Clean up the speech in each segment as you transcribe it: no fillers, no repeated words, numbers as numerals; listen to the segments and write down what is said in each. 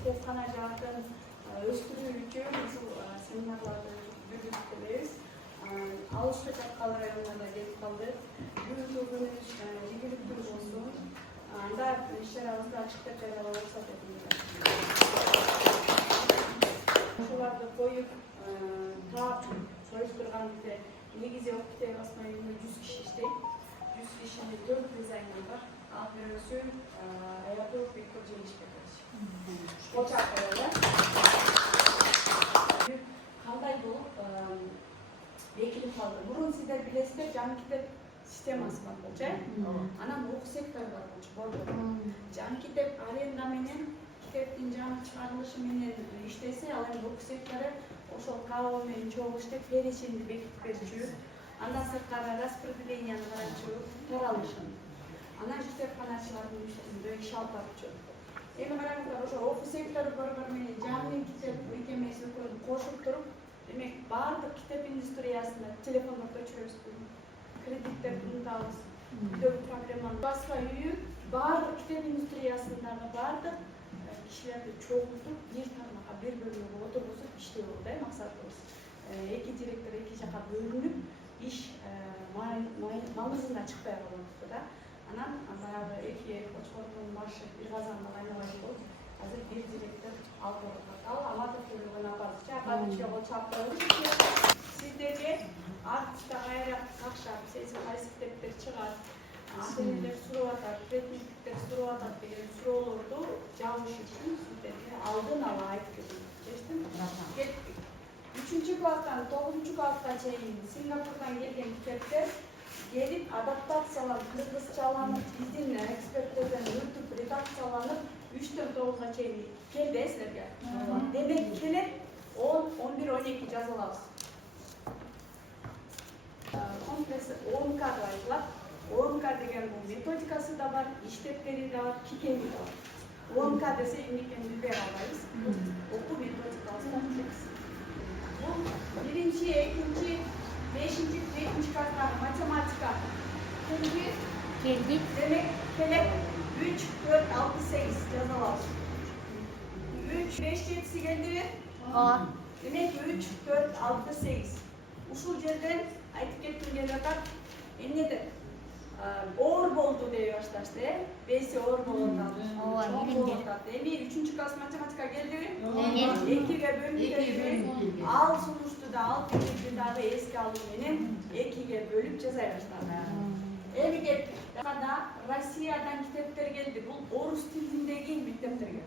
кітапхана жаатын өстүрүү үчүн ушул семинарларды жүргүзүп алышты Чапкал районуна келип калдык. Бүгүнкү күнүбүз ийгиликтүү болсун. Анда иш-чарабызды ачыктап жарыялап уруксат этиңиздер. Ошоларды коюп, таап коюштурган кезде негизи ок китеп басма үйүндө 100 киши иштейт. 100 кишинин 4 дизайнери бар. Ал бирөөсү Аятов Виктор Жеңишбекович. Кандай болуп бекилип калды. Мурун сиздер билесиздер, жаңы китеп системасы бар болчу, анан окуу сектору бар болчу, борбор. Жаңы китеп аренда менен китептин жаңы чыгарылышы менен иштесе, ал эми окуу сектору ошол КАО менен чогуу иштеп, перечинди бекитип берчү, андан сырткары распределенияны карачу, таралышын. Анан китепканачылардын ишинде иш алып барчу. Эми караңыздар, ошо окуу сектору борбор менен жаңы китеп мекемеси экөөнү кошуп туруп, демек баардык китеп индустриясында телефондорду өчүрөбүз, кредиттерди унутабыз, үйдөгү проблеманы баспа үйү баардык китеп индустриясындагы баардык кишилерди чогултуп, бир тармакка, бир бөлмөгө отургузуп иштөө болду максатыбыз. Эки директор эки жака бөлүнүп, иш маңызында чыкпай калыптыр да. Анан баягы эки Кочкордун башы бир казанда кайнабай болуп, азыр бир директор алып атат. Ал Аматов бөлүгүнө апарып, кадычка чапкылып, сиздерге артта кайра какшап, сиз кайсы китептер чыгат, ата-энелер сурап атат, предметниктер сурап атат деген суроолорду жабыш үчүн сиздерге алдын ала айтып бердим. Чечтим? Кеттик. 3-класстан 9-класска чейин Сингапурдан келген китептер келип адаптацияланып, кыргызчаланып, биздин эксперттерден өтүп редакцияланып 3-төн 9-га чейин келди силерге. Демек келет 10, 11, 12 жазып алабыз. Комплекс 10К деп айтылат. 10К деген бул методикасы да бар, иштептери да бар, китеби да бар. 10К десе эмне экенин билбей калбайбыз. Окуу методикасы комплекс. Бул 1-2, 5-7 класстагы математика келди. Демек келет 3, 4, 6, 8 жазып алабыз. 3, 5, 7 келдиби? Демек 3, 4, 6, 8. Ушул жерден айтып кеттим келип атат. Эмнеде? Оор болду дей башташты, беси оор болуп атат. Эми 3-класс математика келдиби? 2ге бөлүп ал сунушту да ал китепти дагы эске алуу менен 2ге бөлүп жаза баштады. Эми кеттик. Дагы Россиядан китептер келди. Бул орус тилиндеги мектептерге.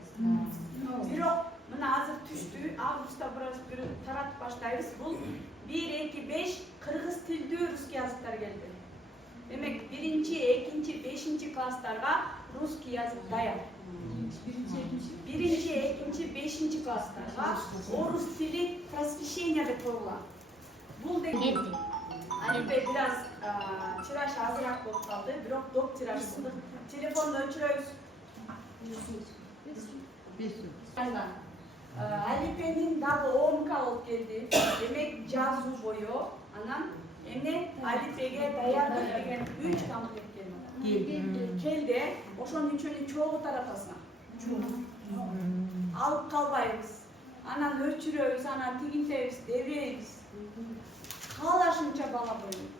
Бирок мына азыр түштү, августта бир таратып баштайбыз. Бул 1, 2, 5 кыргыз тилдүү русский языктар келди. Демек 1-2, 5 класстарга русский язык даяр. 1-2, 5 класстарга орус тили просвещение деп коюлат. Бул деген алифбей бираз тираж азыраак болуп калды, бирок доп тираж кылдык. Телефонду өчүрөбүз. Алифбейдин дагы 10К болуп келди. Демек жазуу бою, анан эмне алифбейге даярдык деген 3 комплект келди. Ошонун үчүнү чогуу таратасың. Алып калбайбыз. Анан өчүрөбүз, анан тигинтебиз, дебейбиз. Каалашынча бала бөлүп.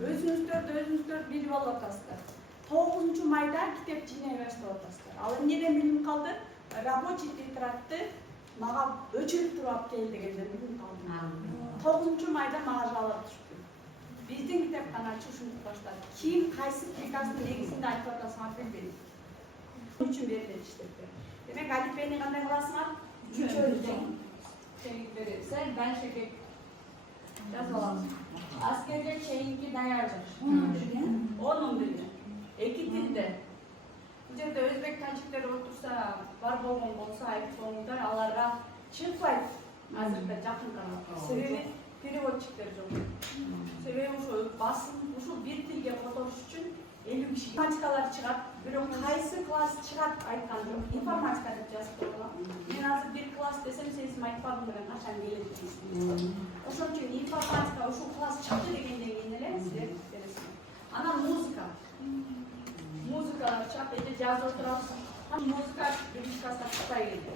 Өзүңүздөр билип алып атасыздар. 9-майда китеп жинай баштап атасыздар. Ал эмнеден билип калды? Рабочий тетрадьты мага өчүрүп туруп алып кел дегенде билип калдым. 9-майда мага жалап түштү. Биздин китепканачы ушинтип баштады. Ким кайсы приказдын негизинде айтып атасыңар билбейм. Үчүн берилет иштептер. Демек алифбейни кандай кыласыңар? Үчөөлү тең беребиз. Дальше жазып алабыз. Аскерге чейинки даярдык. 10 билди. 2 тилде. Бул жерде өзбек тажиктер отурса, бар болгон болсо айтып коюңуздар, аларга чыкпайт. Азыркы жакын карап. Себеби переводчиктер жок. Себеби ошол басым, ушул бир тилге которуш үчүн 50 киши математикалар чыгат, бирок кайсы класс чыгат айткан жок. Информатика деп жазып коюлат. Мен азыр бир класс десем, сиз айтпадым деген качан келет дейсиз. Ошон үчүн информатика ушул класс чыкты дегенден кийин эле сиздер бересиздер. Анан музыкалар чап, эже жазып отурабыз. Музыка 1-класста чыкпай келди.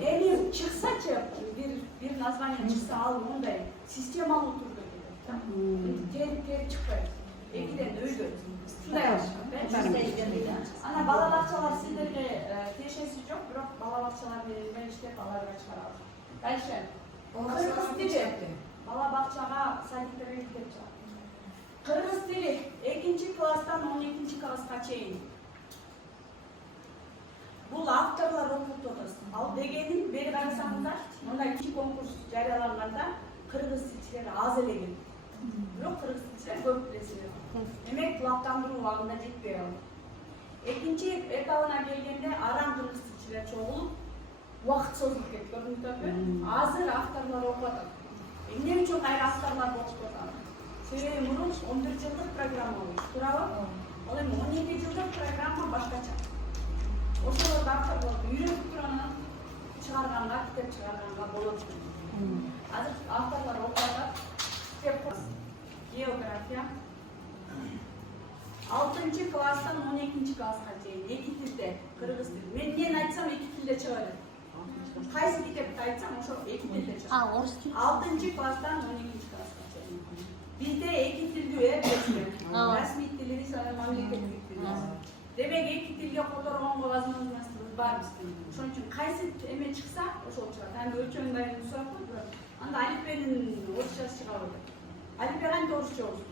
Эми чыксачы бир название чыкса ал мындай системалуу түрдө келет. Тер чыкпайт. Экиден өйдө. Ушундай ана бала бакчалар сиздерге тиешеси жок, бирок бала бакчалар менен иштеп аларга чыгарабыз. Дальше. Кыргыз тили. Бала бакчага садиктер иштеп чыгат. Кыргыз тили 2 класстан 12 класска чейин. Бул авторлар окутабыз. Ал дегенин бери карасаңыздар, мындай кичи конкурс жарыяланганда кыргыз тилчилер аз эле келди. Бирок кыргыз тилчилер көп билесиздер. Демек кулактандыруу убагында жетпей калды. Экинчи этабына келгенде арам кыргыз тилчилер чогулуп, убакыт созулуп кетти. Көрдүңүздөрбү? Азыр авторлар окуп атат. Эмне үчүн кайра авторлар окуп атат? Себеби мурун 11 жылдык программа болчу, туурабы? Ал эми 12 жылдык программа башкача. Ошолорду авторлорду үйрөтүп туруп анан чыгарганга, китеп чыгарганга болот. Азыр авторлар окуп атат. География 6 класстан 12 класска чейин 2 тилде, кыргыз тили. Мен эмнени айтсам 2 тилде чыга берет. Кайсы китепти айтсам ошо 2 тилде чыга. Орус тили. 6 класстан 12 класска чейин. Бизде 2 тилдүү эркектер. Расмий тилибиз мамлекеттик тилибиз. Демек 2 тилге которгонго возможностубуз бар биздин. Ошон үчүн кайсы эме чыкса, ошол чыгат. Аны өлчөм баарын сурап койду. Анда алифбенин орусчасы чыга берет. Алифбе кантип орусча болчу?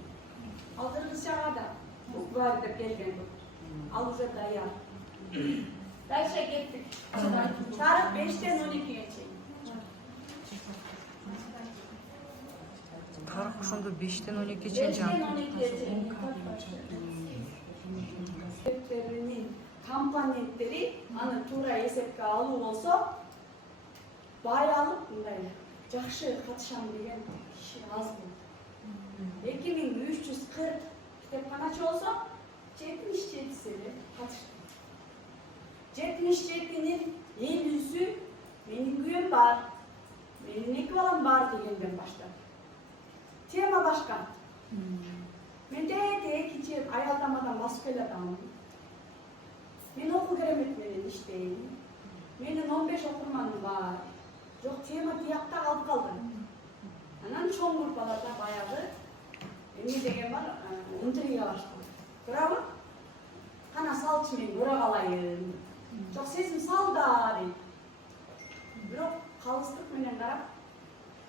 Ал кыргызчага да баары деп келген. Ал уже даяр. Дальше кеттик. Тарых 5-тен 12-ге чейин. Тарых ошондо 5-тен 12-ге чейин жана. 5-тен 12-ге чейин. Компоненттери аны туура эсепке алуу болсо, бай алып мындай жакшы катышам деген киши аз болот. 2340 китепканачы болсо, 77-си эле катышты. 77-нин 50-сү менин күйөөм бар, менин 2 балам бар дегенден баштап. Тема башка. Мен кичи аял тамадан басып келатам. Мен окуу керемет менен иштейм. Менин 15 окурманым бар. Жок, тема тиякта калып калды. Анан чоң группаларда баягы эмне деген бар, интрига башталды. Туурабы? Кана салчы мен көрө калайын. Жок, сезим сал да дейт. Бирок калыстык менен карап,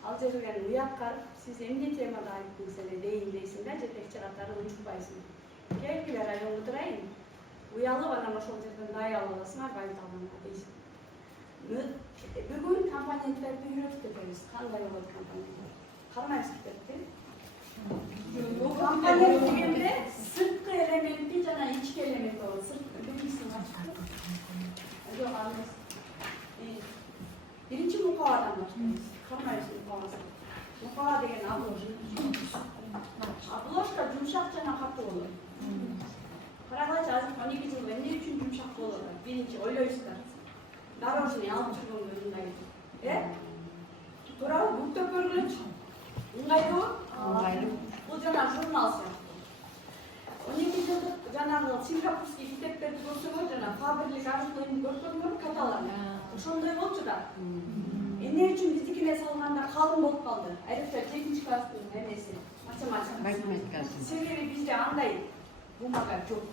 ал жерден уят карып, сиз эмне темада айттыңыз эле дейин дейсиң да, жетекчи катары унчукпайсың. Келгиле районго турайын. Уялып анан ошол жерден дай аласың, арбайт алганга дейсиң. Бүгүн компоненттерди үйрөтүп кетебиз. Кандай болот компоненттер? Кармайсыз китепти? Компонент дегенде сырткы элементи жана ички элемент болот. Сырткы биринчисин ачып. Жок, аныс. Биринчи мукабадан баштайбыз. Кармайсыз мукабасы. Мукаба деген обложка. Обложка жумшак жана катуу болот. Карагайлачы, азыр 12 жыл эмне үчүн жумшак болот? Биринчи ойлойсуздар. Дорожный алып жүргөнгө мындай. Туурабы, бүктөп көргүлөчү. Ыңгайлуу? Ыңгайлуу. Бул жана журнал сыяктуу. 12 жылдык жанагы сингапурский китептерди көрсөңөр, жана Фаберлик аркылуу көрсөңөр каталар. Ошондой болчу да. Эмне үчүн биздикине салганда калың болуп калды? Айрыкча 7-чи класстын эмеси, математикасы. Себеби бизде андай бумага жок.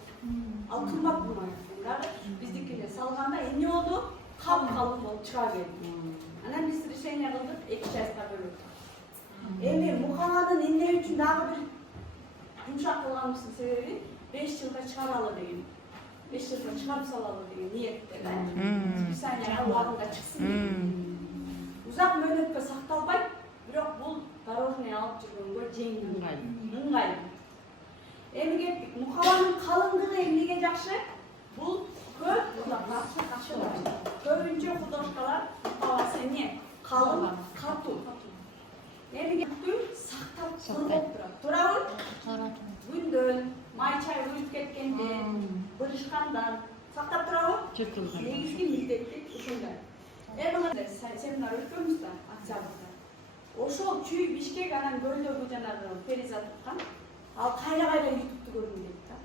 Ал кымбат бумага. Дагы биздикине салганда эмне болду? Калың болуп чыга келди. Анан биз решение кылдык, 2 частька бөлөп. Эми мукабанын эмне үчүн дагы бир жумшак кылганыбыздын себеби 5 жылга чыгаралы деген. 5 жылга чыгарып салалы деген ниетте да. Списание убагында чыксын. Узак мөөнөткө сакталбайт, бирок бул дорожный алып жүргөнгө жеңил, ыңгайлуу. Эми кеттик, мукабанын калыңдыгы эмнеге жакшы? Бул көп жакшы бар. Көбүнчө художкалар мукабасы эмне? Калың, катуу. Эми кеттик, сактап турат. Туурабы? Күндөн, май чай өлүп кеткенде, бырышкандан сактап турабы? Негизги милдети ушундай. Эми семинар өткөнбүз да, октябрда. Ошол чүй Бишкек анан көлдөгү жанагы Перизат туткан. Ал кайра ютубту көргүм келди да.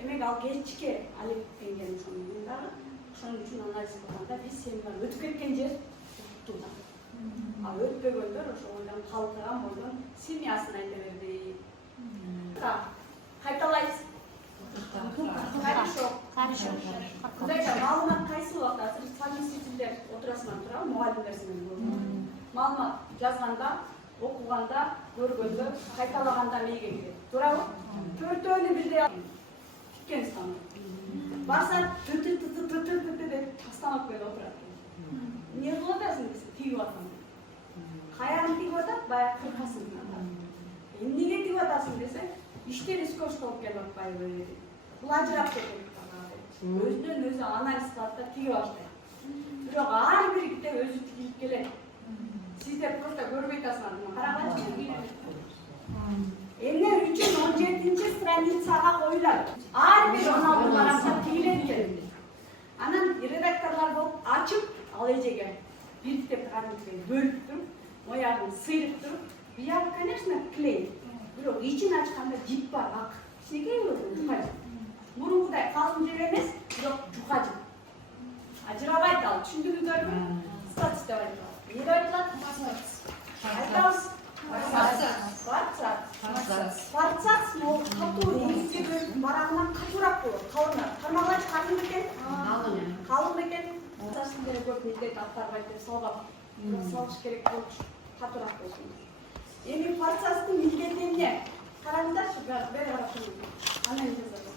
Демек ал кечке алек келген ошону дагы Ошон үчүн анализ кылганда биз семинар өтүп кеткен жер уктуу. А өтпөгөндөр ошо бойдон калтырган бойдон семьясын айта берди. Кайталайбыз. Хорошо. Кудайда маалымат кайсы убакта азыр совместительдер отурасынан турабы, мугалимдер менен маалымат жазганда, окуганда, көргөндө, кайталаганда мээге кирет. Туурабы? Төртөөнү бирдей тиккен сан. Барса тыты деп тастанып келип отурат. Эмне кылып атасың десе, тигип атам. Каягын тигип атат, баягы кыркасын тигип атат. Эмнеге тигип атасың десе, иштер искош болуп келип атпайбы? Бул ажырап кетет. Өзүнөн өзү анализ кылат да тигип баштайт. Бирок ар бирикте өзү тигилип келет. Сиздер просто көрбөй атасыңар, карагачы. Эмне үчүн 17-страницага коюлат. Ар бир 16 баракта тигилет экен. Анан редакторлор болуп ачып, ал эжеге бир китеп кадимки бөлүп туруп, моягын сыйрып туруп, биягы, конечно, клей. Бирок ичин ачканда жип бар, ак. Кичинекей болот, жука жип. Мурункудай калың жип эмес, бирок жука жип. Ажырабайт ал, түшүндүңүздөрбү? Сац деп айтылат. Эмне айтылат? Айтабыз. Фарцац, могу катуу негизги барагынан катуураак болот. Кармагач калың бекен? Калың бекен? Саштын көп милдет аткарбайт деп салгап, салыш керек болчу, катуураак болсун. Эми фарцацтын милдети эмне? Караңыздарчы, бери карап туруңуз. Аны жазабыз.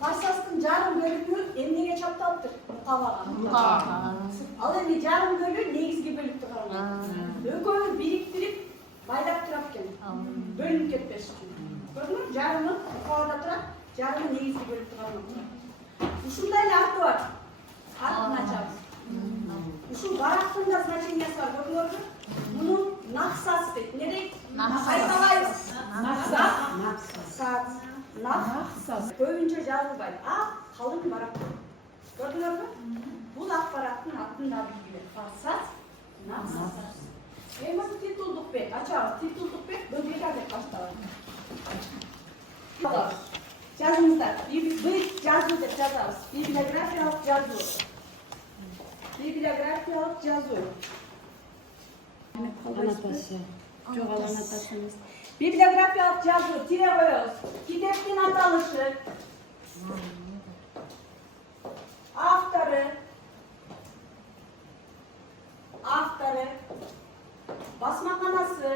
Фарцацтын жарым бөлүгү эмнеге чапталыптыр? Мукабага. Ал эми жарым бөлүгү негизги бөлүктү караңыз. Экөөнү бириктирип, байлап турат экен. Бөлүнүп кетпеш үчүн. Көрдүңүзбү? Жарымы мукабада турат, жарымы негизги бөлүктү караңыз турат. Ушундай эле аты бар. Атын ачабыз. Ушул барактын да значениясы бар, көрдүңүзбү? Муну нахсас дейт. Не дейт? Кайталайбыз. Нахсас. Нахсас. Көбүнчө жазылбайт. Ак, калың барак. Көрдүңүзбү? Бул ак барактын атын да билгиле. Фарцац, нахсас. Эми титулдук бет, ачабыз. Титулдук бет бөлгөдө деп башталат. Жазыңыздар. Биз жазуу деп жазабыз. Библиографиялык жазуу. Библиографиялык жазуу. Аннотация. Жок, аннотация эмес. Библиографиялык жазуу тире коебуз. Китептин аталышы, автору, басмаканасы,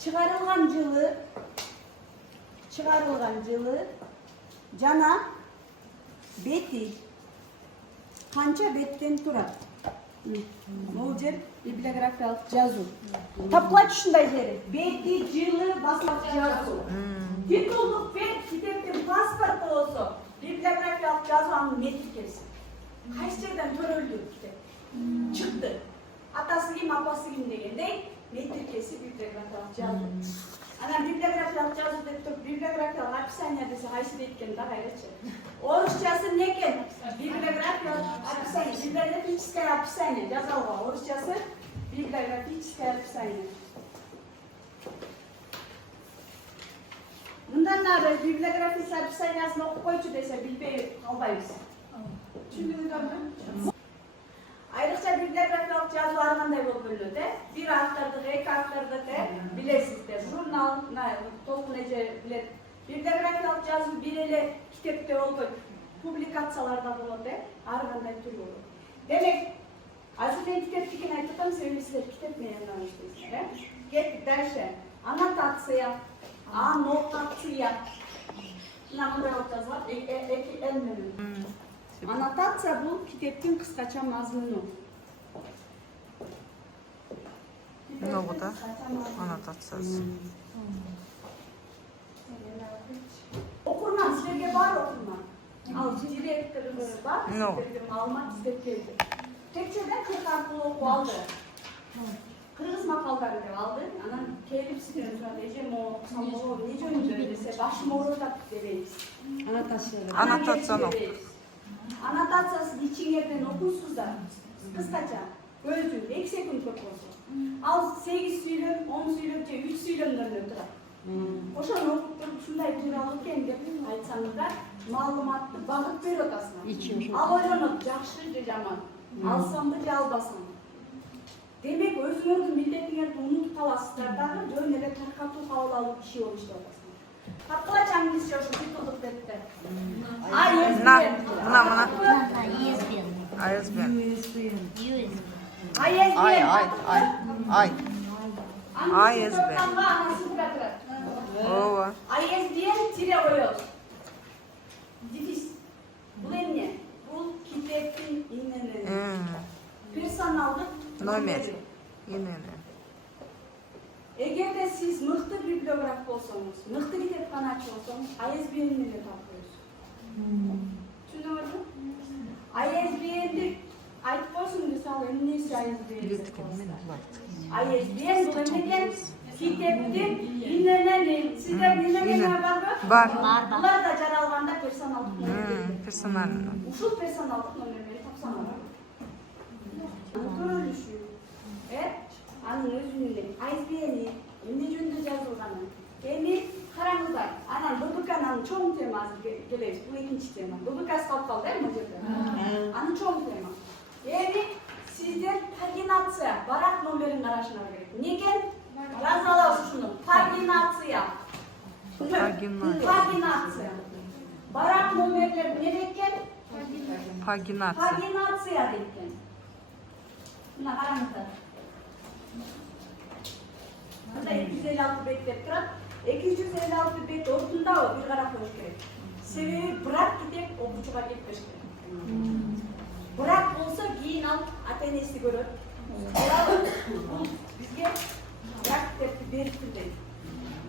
чыгарылган жылы, жана бети. Канча беттен турат? Бул жер библиографиялык жазуу. Тапкылач ушундай жери. Бети, жылы, басмак жазуу. Титулдук бет китептин паспорту болсо, библиографиялык жазуу анын метрикеси. Кайсы жерден төрөлдү китеп? Чыкты. Атасы ким, апасы ким дегендей метрикеси библиографиялык жазуу. Анан библиографиялык жазуу деп туруп, библиографиялык описание десе кайсы дейт экен да, кайрачы. Орусчасы эмне экен? Библиографиялык описание, библиографическое описание жазалга. Орусчасы библиографическое описание. Мындан ары библиографическое описаниясын окуп койчу десе билбей калбайбыз. Түшүндүңүздөрбү? Айрыкча библиографиялык жазуу ар кандай болуп бөлүнөт, бир автордук, эки автордук, билесиздер. Журнал, толкун эже билет. Библиографиялык жазуу бир эле китепте болбойт. Публикацияларда болот, ар кандай түрү болот. Демек, азыр мен китептикин айтып атам, себеби силер китеп менен таанышпайсыздар, Кеттик дальше. Аннотация, аннотация. Мына мындай болуп жазылат, эки эл менен. Аннотация бул китептин кыскача мазмуну. Много, да? Аннотациясы. Окурман, силерге бар окурман. Ал директор бар, силерге маалымат издеп келди. Текчеден 40 аркылуу окуп алды. Кыргыз макалдары деп алды. Анан келип сизден сурады, эже могу окусам эмне жөнүндө десе, башым оорутат дебейбиз. Аннотацияны. Аннотациясын ичиңерден окуйсуздар. Кыскача. Өзün 2 sekund көп болsun. Al 8 süylem, 10 süylem, 3 süйлемдерден турат. Ошону окуп туруп ушундай тууралуу экен деп айтсаңыз да, маалыматты багыт берип атасың. Ал ойлонот, жакшы же жаман, алсамбы же албасам. Демек өзүңөрдүн милдетиңерди унутуп каласыздар дагы, жөн эле таркатуу кабыл алуу киши болуп иштеп атасыңар. Каткылачы англисче ошо титулдук депти. Мына. ISBN. ISBN. Ооба. ISBN тире коёбуз. Дефис. Бул эмне? Бул китептин иненен. Персоналдык Номер. Инене. Эгерде сиз мыкты библиограф болсоңуз, мыкты китепканачы болсоңуз, ISBN менен тапкырсыз. Түшүнүңөрбү? ISBN'ди айтып койсун, мисалы, эмнеси ISBN? ISBN бул эмне? Китептин иненен, сиздер иненен барбы? Бар. Булар да жаралганда персоналдык номер. Персонально. Ушул персоналдык номерди тапсаңар. Көрүнүшү. Анын өзүнүн ISBN-и эмне жөнүндө жазылганын. Эми караңыздар, анан ББКнын чоң темасы келебиз. Бул экинчи тема. ББК калып калды, бул жерде. Анын чоң тема. Эми сиздер пагинация, барак номерин карашыңар керек. Неге? Жазып алабыз ушуну. Пагинация. Пагинация. Барак номерлер эмне экен? Пагинация. Пагинация экен. Мына караңыздар. Мында 256 бет деп турат. 256 бет ортундабы бир карап коюш керек. Себеби брак китеп окуучуга кетпеш керек. Брак болсо кийин ал ата-энеси көрөт. Бул бизге брак китепти бериптир дейт.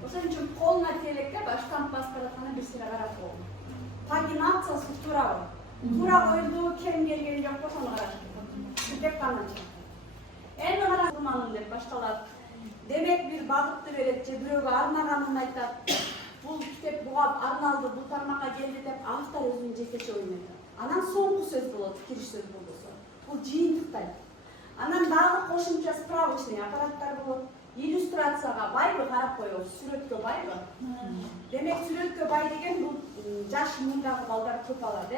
Ошон үчүн колуна телекке штамп баскаратканда бир сыра карап койгон. Пагинациясы туурабы? Туура коюлду, кем келген жок ошону караш керек. Китеп кандай? Эми караңыздар деп башталат. Демек бир багытты берет, же бирөөгө арнаганын айтат. Бул китеп буга арналды, бул тармакка келди деп автор өзүнүн жекече оюн айтат. Анан соңку сөз болот, кириш сөз болбосо. Бул жыйынтыктайт. Анан дагы кошумча справочный аппараттар болот. Иллюстрацияга байбы карап коебуз, сүрөткө байбы? Демек сүрөткө бай деген бул жаш мундагы балдар көп алат,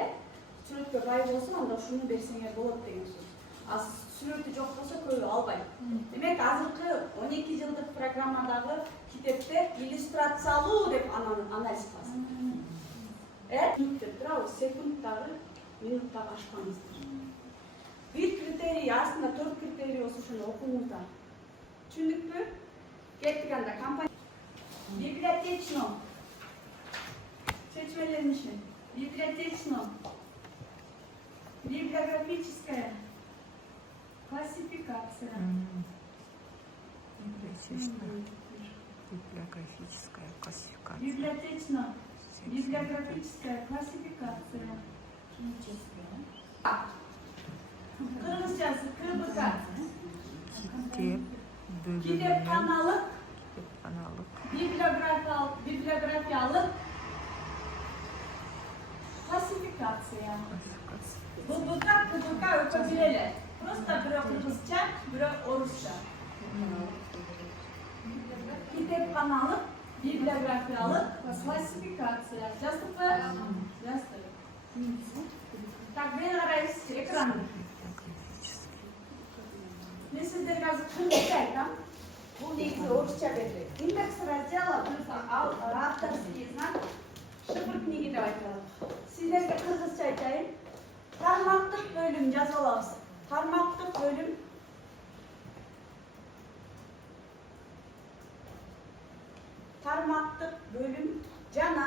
Сүрөткө бай болсо анда ушуну берсеңер болот деген сөз. Сүрөтү жок болсо көбү албайт. Демек азыркы 12 жылдык программадагы китептер иллюстрациялуу деп анализ кыласың. Минут деп турабы, секунттагы, минуттагы ашпаңыздар. Бир критерий, астында 4 критерий болсо ошону окуңуздар. Түшүндүкпү? Кеттик анда компания. Библиотечно. Чечмелениши. Библиотечно. Библиографическая. Классификация. Библиографическая классификация. Библиотечно. Библиографическая классификация. Кыргызчасы КБК. Китепканалык. Библиографиялык. Классификация. ББК, КБК өтө билели. Просто бирөө кыргызча, бирөө орусча. Китепканалык, библиографиялык классификация. Жаздыкпы? Жаздык. Так, мен карайсыз экран. Мен сиздерге азыр кыргызча айтам. Бул негизи орусча берилет. Индекс раздела авторский знак шифр книги деп айтылат. Сиздерге кыргызча айтайын. Тармактык бөлүм жазып алабыз. Тармактык бөлүм. Тармактык бөлүм жана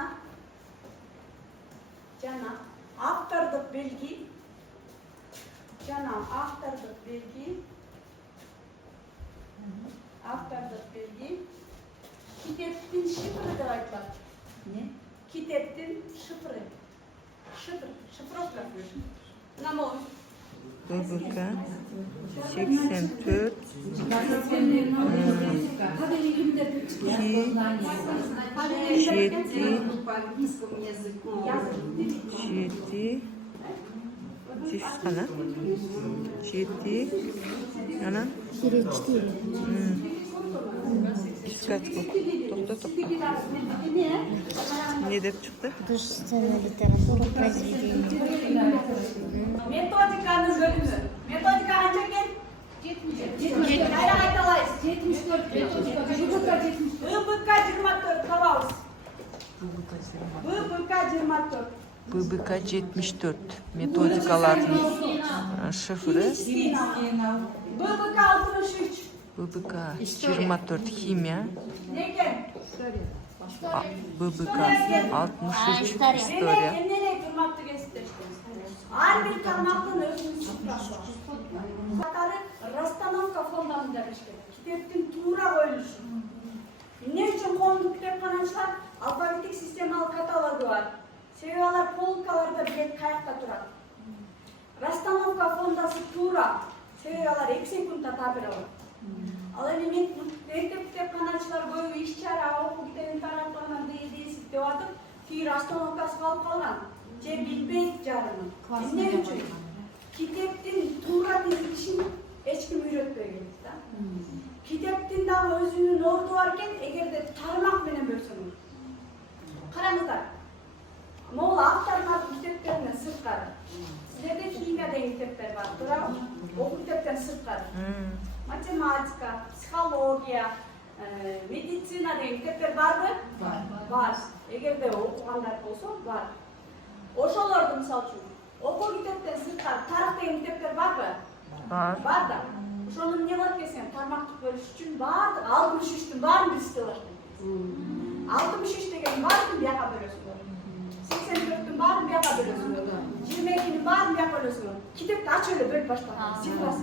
автордук белги. Автордук белги. Китептин шифры деп айтылат. Не? Китептин шифры. Шифровка. Намол. ББК 84 7 700 qana? 7. Ana? 4. Искать. To'xta. Ne deb chiqdi? Художественная литература произведения. Metodikani bölümü. Metodika kaça gel? 74. Hayra aytalayız. 74. BBK 24 tabağız. BBK 24. ББК 74. Metodikalarning shifri. BBK 63. ББК 24 химия. Negen? ББК 63 история. Nereye durmakta gösteririz? Her bir tarmaktan özünün şifrası var. Bakarı Rastanovka fondan demişler. Kitaptın tuğra koyuluşu. Ne için kondu kitapxonachilar? Alfabetik sistemalı katalogu var. Seviyorlar polkalarda bilet kayakta durar. Rastanovka fondası tuğra. Seviyorlar 2 sekundda tabir alır. Al emin kitapxonachilar bu iş-çara o'quv kitobini taraflarından deyildi deb atib, keyin Rastanovkasi qolib qolgan. Je bilbeyt jarını. Ne üçün? Kitaptın tuğra dizilişini hech kim öğretmeyen. Kitaptın da özünün ordu varken egerde tarmak menen bölsün. Qarаңыздар. Moğol avtorlar kitaplarından sırtqarı. Sizlerde kimya degan kitaplar var. Biroq o'quv kitapdan sırtqarı. Matematika, psixologiya, meditsina degan kitaplar barmi? Var. Egerde o'qiganlar bo'lsa, var. Oşolardı misal üçün. O'quv kitapdan sırtqarı tarix degan kitaplar barmi? Var da. Oşonun ne var desen, tarmaqlıq bölüş üçün bardı. 63'tün barını biz istiyorlar. 63 degen barını bir yaqa bölüyorsunlar. 84'tün barını bir yaqa bölüyorsunlar. 22'nin barını bir yaqa bölüyorsunlar. Kitapta aç öyle bölüp başlayın. Sifrası.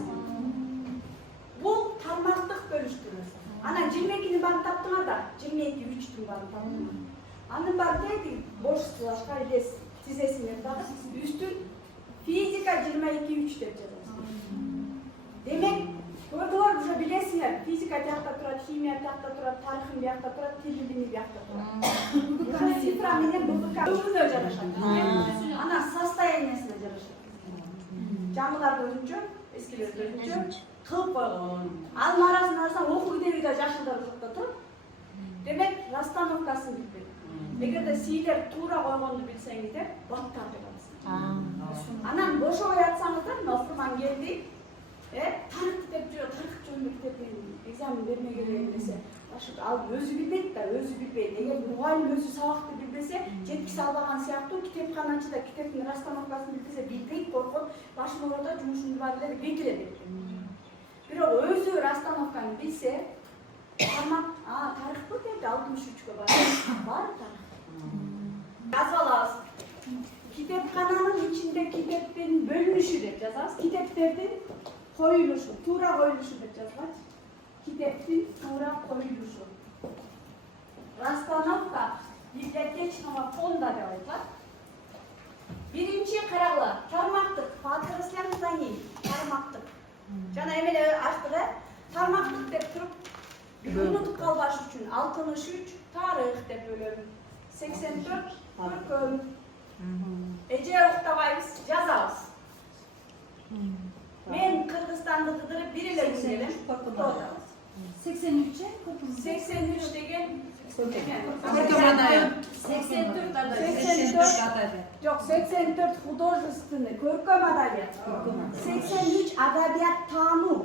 Bu tarmaqlıq bölüştürür. Ana 22'nin barını taptılar da 22 3'tün barını taptılar. Anın barı deydi, boş sılaşka tizesinler bakın. Üstün fizika 22 3 dep yazasın. Demek gördüler bu bilesinler. Fizika tiyakta turat, kimya tiyakta turat, tarixin tiyakta turat, til bilimi tiyakta turat. Bu sifra menen BBK özüne жарашат. Ana состояниесine жарашат. Жаңылар өзүнчө, эскилер өзүнчө кылып койгон. Анын арасына алсаң окуу китеби да жашылдар жокто тур. Демек Растановкасын билбейт. Эгерде силер туура койгонду билсеңиздер, баттар деп аласың. Анан бошой атсаңыздар, Нофурман келди. Тарих китеп жөө, тарих жөнүндө китептен экзамен бермей келейин десе, башып ал өзү билбейт да, өзү билбейт. Эгер мугалим өзү сабакты билбесе, жеткисе албаган сыяктуу китепканачы да китептин Растановкасын билбесе, билбейт, коркот, башын ооротот, жумушун баары эле бекире берет. Бирок өзү Растановканы билсе, тарих бул депти 63-кө бар тарих. Жазып алабыз. Kitapxananın içinde kitapın bölünüşü деп жазабыз. Kitapтердин koyuluşu, tuğra koyuluşu деп жазабыз. Kitapın tuğra koyuluşu. Rastanovka библиотечного фонда деп айтылат. Birinci карагыла, тармактык, факырысларыңыздан тармактык. Жана эмеле аштыгы тармактык деп туруп, унутуп калбаш үчүн 63 тарых деп бөлөм. 84 көркөм. Ece uktavayız, yazarız. Men Kırgızistan'da dıdırıp biriyle güzelim. 83'e 83 degen. 84 yok 84 художественный көркөм адабият. 83 adabiyat tanı.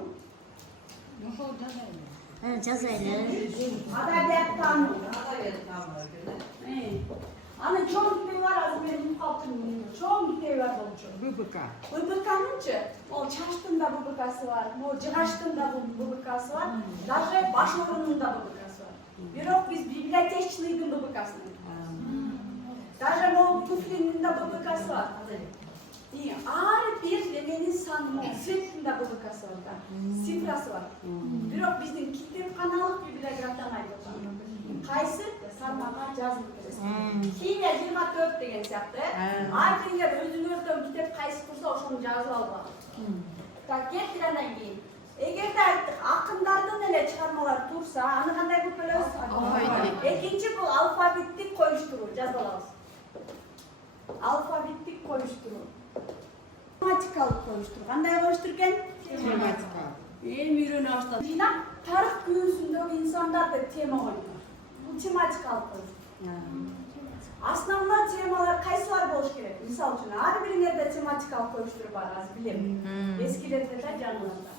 жазайлы. Adabiyat tanı. Anın çoğun kitebi var, az benim kalktım. Çoğun kitebi var bolçu. ББК. BBK'nınçı, o çaştın da BBK'sı var, o cıgaştın da BBK'sı var, даже başvurunun da BBK'sı var. Birok biz bibliotечныйдың BBK'sını. Даже o Tuflin'in de BBK'sı var. Ağır bir demenin sanma, Svet'in de BBK'sı var da, sifrası var. Birok bizden kitapxanalık bibliograftan ayrıldı. Qaysı sarmağa жазылып бересиз. Kimya 24 деген сыяктуу. Артыңдар өзүңөрдөн китеп кайсы турса ошону жазып алба. Так, кеттик андан кийин. Эгерде айттык, акындардын эле чыгармалары турса, аны кандай кылып бөлөбүз? Экинчи бул алфавиттик коюштуруу жазып алабыз. Алфавиттик коюштуруу. Tematikалық koymuştur. Qanday koymuştur ekan? Tematikалық. Үйreне баштады. Жинақ тарих жүйесіндегі insanlar da tema koydular. Bu tematikалық koymuştur. Основной темалар кайсылар болуш керек? Мисалы үчүн ар бириңерде тематикалык коюштур бар, азыр билем. Эскилерде да, жаңыларда.